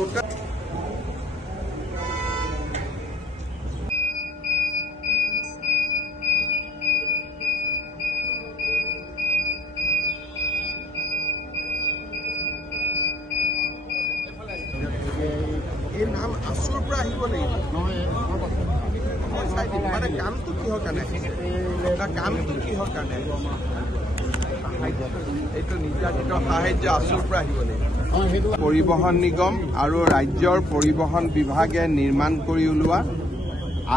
এই নাম আছুৰ পৰা আহিব লাগিব মানে কামটো কিহৰ কাৰণে কামটো কিহৰ কাৰণে এইটো নিৰ্যাতিত সাহায্য আছুৰ পৰা আহিব লাগিব পৰিবহণ নিগম আৰু ৰাজ্যৰ পৰিবহণ বিভাগে নিৰ্মাণ কৰি ওলোৱা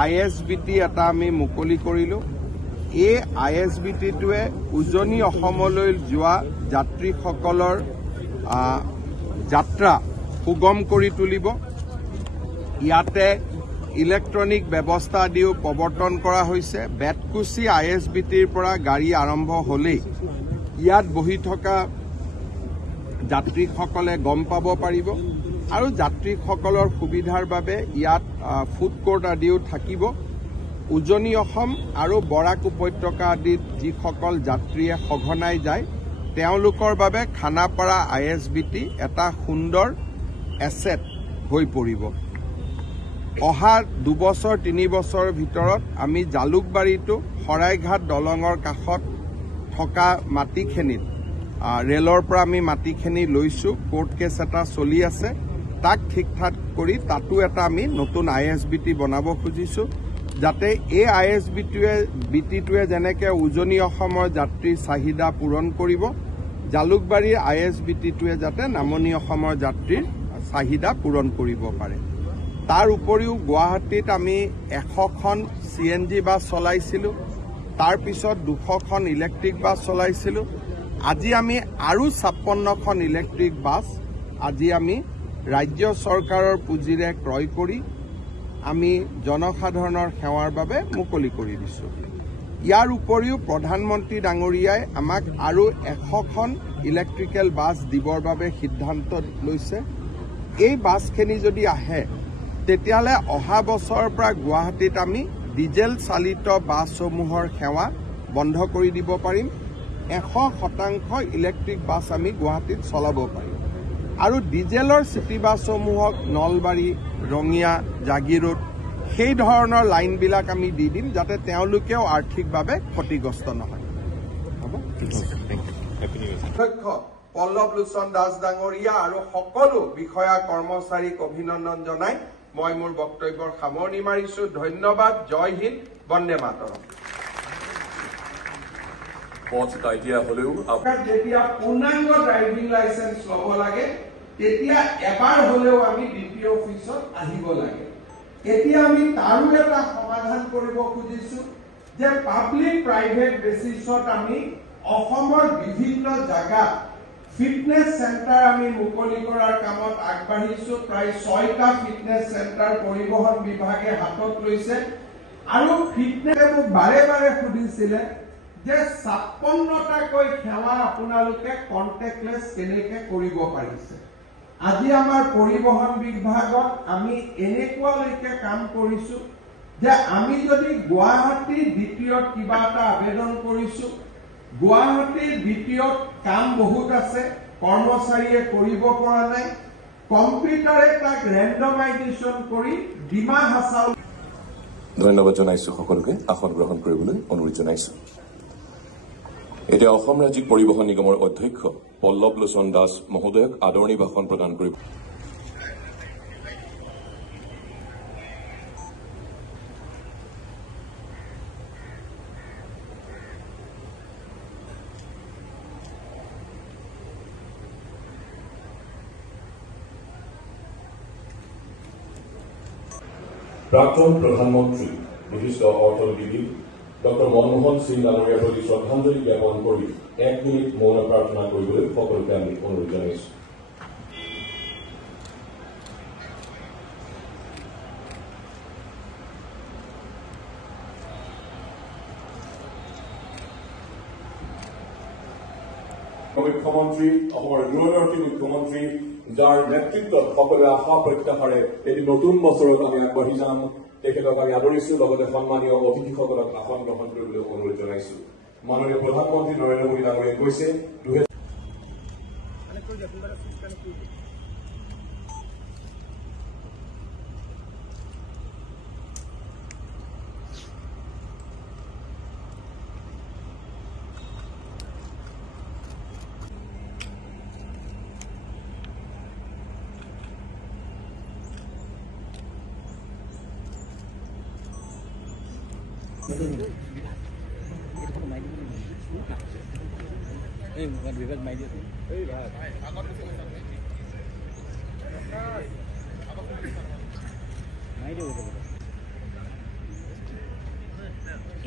ISBT এটা আমি মুকলি কৰিলোঁ এই ISBTটোৱে উজনি অসমলৈ যোৱা যাত্ৰীসকলৰ যাত্ৰা সুগম কৰি তুলিব ইয়াতে ইলেক্ট্ৰনিক ব্যৱস্থা দিও প্ৰৱৰ্তন কৰা হৈছে বেতকুচি ISBTৰ পৰা গাড়ী আৰম্ভ হ'লেই ইয়াত বহি থকা যাত্ৰীসকলে গম পাব পাৰিব আৰু যাত্ৰীসকলৰ সুবিধাৰ বাবে ইয়াত ফুড কোৰ্ট আদিও থাকিব উজনি অসম আৰু বৰাক উপত্যকা আদিত যিসকল যাত্ৰীয়ে সঘনাই যায় তেওঁলোকৰ বাবে খানাপাৰা ISBT এটা সুন্দৰ এছেট হৈ পৰিব অহা 2 বছৰ 3 বছৰৰ ভিতৰত আমি জালুকবাৰীটো শৰাইঘাট দলঙৰ কাষত থকা মাটিখিনিত ৰেলৰ পৰা আমি মাটিখিনি লৈছোঁ কোৰ্ট কেছ এটা চলি আছে তাক ঠিক ঠাক কৰি তাতো এটা আমি নতুন ISBT বনাব খুজিছোঁ যাতে এই ISBTটোৱে যেনেকৈ উজনি অসমৰ যাত্ৰীৰ চাহিদা পূৰণ কৰিব জালুকবাৰীৰ ISBTটোৱে যাতে নামনি অসমৰ যাত্ৰীৰ চাহিদা পূৰণ কৰিব পাৰে তাৰ উপৰিও গুৱাহাটীত আমি 100খন CNG বাছ চলাইছিলোঁ তাৰ পিছত 200খন ইলেক্ট্ৰিক বাছ চলাইছিলোঁ আজি আমি আৰু 56খন ইলেক্ট্ৰিক বাছ আজি আমি ৰাজ্য চৰকাৰৰ পুঁজিৰে ক্ৰয় কৰি আমি জনসাধাৰণৰ সেৱাৰ বাবে মুকলি কৰি দিছোঁ ইয়াৰ উপৰিও প্ৰধানমন্ত্ৰী ডাঙৰীয়াই আমাক আৰু 100খন ইলেক্ট্ৰিকেল বাছ দিবৰ বাবে সিদ্ধান্ত লৈছে এই বাছখিনি যদি আহে তেতিয়ালে অহা বছৰৰ পৰা গুৱাহাটীত আমি ডিজেল চালিত বাছসমূহৰ সেৱা বন্ধ কৰি দিব পাৰিম 100% ইলেক্ট্ৰিক বাছ আমি গুৱাহাটীত চলাব পাৰিম আৰু ডিজেলৰ চিটি বাছসমূহক নলবাৰী ৰঙিয়া জাগিৰোড সেই ধৰণৰ লাইনবিলাক আমি দি দিম যাতে তেওঁলোকেও আৰ্থিকভাৱে ক্ষতিগ্ৰস্ত নহয় হ'ব অধ্যক্ষ পল্লৱ লোচন দাস ডাঙৰীয়া আৰু সকলো বিষয়া কৰ্মচাৰীক অভিনন্দন জনাই মই মোৰ বক্তব্যৰ সামৰণি মাৰিছোঁ ধন্যবাদ জয় হিন্দ বন্দে মাতৰম যেতিয়া পূৰ্ণাংগ ড্ৰাইভিং লাইচেন্স ল'ব লাগে তেতিয়া এবাৰ হলেও আমি DPO অফিচত আহিব লাগে এতিয়া আমি তাৰো এটা সমাধান কৰিব খুজিছো যে পাব্লিক প্ৰাইভেট বেচিছত আমি অসমৰ বিভিন্ন জায়গা ফিটনেস সেন্টাৰ আমি মুকলি কৰাৰ কামত আগবাঢ়িছো প্ৰায় 6টা ফিটনেস সেন্টাৰ পৰিবহণ বিভাগে হাতত লৈছে আৰু ফিটনেস বাৰে বাৰে সুধিছিলে যে 56টাকৈ সেৱা আপোনালোকে কন্টেক্টলেস কেনেকৈ কৰিব পাৰিছে আজি আমাৰ পৰিবহণ বিভাগত আমি এনেকুৱালৈকে কাম কৰিছো যে আমি যদি গুৱাহাটী দ্বিতীয়ত কিবা এটা আবেদন কৰিছো গুৱাহাটী দ্বিতীয়ত কাম বহুত আছে কৰ্মচাৰীয়ে কৰিব পৰা নাই কম্পিউটাৰে তাক ৰেন্ডমাইজেশ্যন কৰি ডিমা হাছাও ধন্যবাদ জনাইছো সকলোকে আসন গ্ৰহণ কৰিবলৈ অনুৰোধ জনাইছো এতিয়া অসম ৰাজ্যিক পৰিবহণ নিগমৰ অধ্যক্ষ পল্লৱ লোচন দাস মহোদয়ক আদৰণি ভাষণ প্ৰদান কৰিব প্ৰাক্তন প্ৰধানমন্ত্ৰী বিশিষ্ট অৰ্থনীতিবিদ ডক্টৰ মনমোহন সিং ডাঙৰীয়াৰ প্ৰতি শ্ৰদ্ধাঞ্জলি জ্ঞাপন কৰি 1 মিনিট মৌন প্ৰাৰ্থনা কৰিবলৈ সকলোকে আমি অনুৰোধ জনাইছো মুখ্যমন্ত্ৰী অসমৰ দূৰদৰ্শী মুখ্যমন্ত্ৰী যাৰ নেতৃত্বত সকলোৱে আশা প্ৰত্যাশাৰে এটি নতুন বছৰত আমি আগবাঢ়ি যাম তেখেতক আমি আদৰিছো লগতে সন্মানীয় অতিথিসকলক আসন গ্ৰহণ কৰিবলৈ অনুৰোধ জনাইছো মাননীয় প্ৰধানমন্ত্ৰী নৰেন্দ্ৰ মোদী ডাঙৰীয়াই কৈছে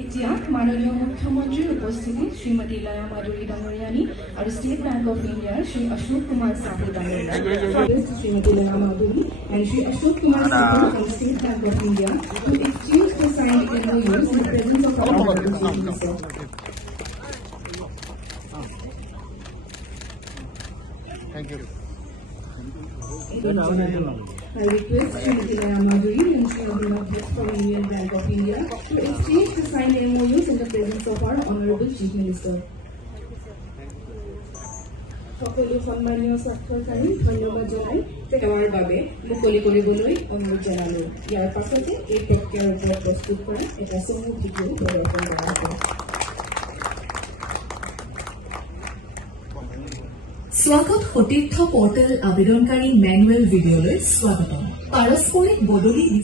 এতিয়া মাননীয় মুখ্যমন্ত্ৰীৰ উপস্থিতিত শ্ৰীমতী লয়া মাধুৰী ডাঙৰীয়ানী আৰু ষ্টেট বেংক অফ ইণ্ডিয়াৰ শ্ৰী অশোক কুমাৰ সাহু ডাঙৰীয়া শ্ৰীমতী লয়া Madhuri and Shri Ashok Kumar Sahu from State Bank of India to exchange the signed MOUs in the presence of our Honorable Chief Minister. Thank you. I request Shrimati Laya Madhuri and Shri Abhinav Bhatt from Union Bank of India to exchange the signed MOUs in the presence of our Honorable Chief Minister. সকলো সন্মানীয় স্বাক্ষৰকাৰী ধন্যবাদ জনাই সেৱাৰ বাবে মুকলি কৰিবলৈ অনুৰোধ জনালো। ইয়াৰ পাছতে এই প্ৰক্ৰিয়াৰ ওপৰত প্ৰস্তুত কৰা এটা চমু ভিডিঅ' প্ৰদৰ্শন কৰা হ'ব। স্বাগত সতীৰ্থ পৰ্টেল আবেদনকাৰী মেনুৱেল ভিডিঅ'লৈ স্বাগতম। পাৰস্পৰিক বদলি